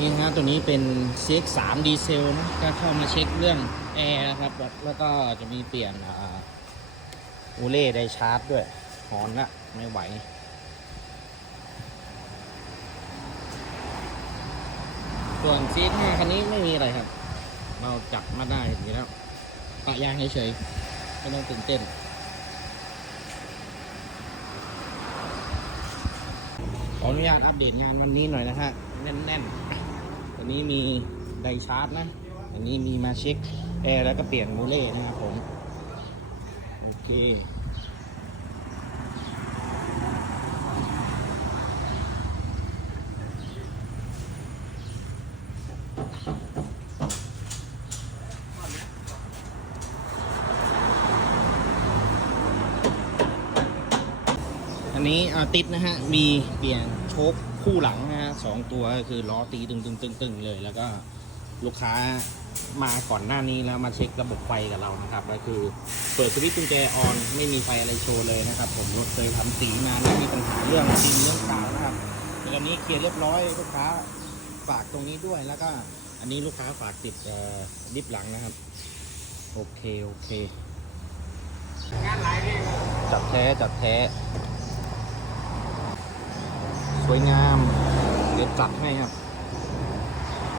นี่ฮะตัวนี้เป็น CX3 ดีเซลนะก็เข้ามาเช็คเรื่องแอร์นะครับ แล้วก็จะมีเปลี่ยนอูเล่ไดชาร์จด้วยหอนละไม่ไหวส่วน CX5 คันนี้ไม่มีอะไรครับ เราจับมาได้อยู่แล้วปะยางเฉยๆไม่ต้องตื่นเต้น ขออนุญาตอัปเดตงานวันนี้หน่อยนะฮะแน่นๆ วันนี้มีไดชาร์จนะ อันนี้มีมาเช็คแอร์แล้วก็เปลี่ยนโมเล่นะครับผม โอเคอันนี้อาติดนะฮะ มีเปลี่ยนโชค คู่หลังนะฮะสองตัวก็คือล้อตีตึงตึงตึงตึงเลย แล้วก็ลูกค้ามาก่อนหน้านี้แล้วมาเช็คระบบไฟกับเรานะครับก็คือเปิดสวิตช์กุญแจออนไม่มีไฟอะไรโชว์เลยนะครับ ผมรถเคยทำสีมาไม่มีปัญหาเรื่องดินเรื่องกาวนะครับแต่อันนี้เคลียร์เรียบร้อยลูกค้าฝากตรงนี้ด้วยแล้วก็อันนี้ลูกค้าฝากติดดิฟหลังนะครับ โอเค โอเคจับแท้จับแท้ วยงามเดี๋ยวจัดให้ครับ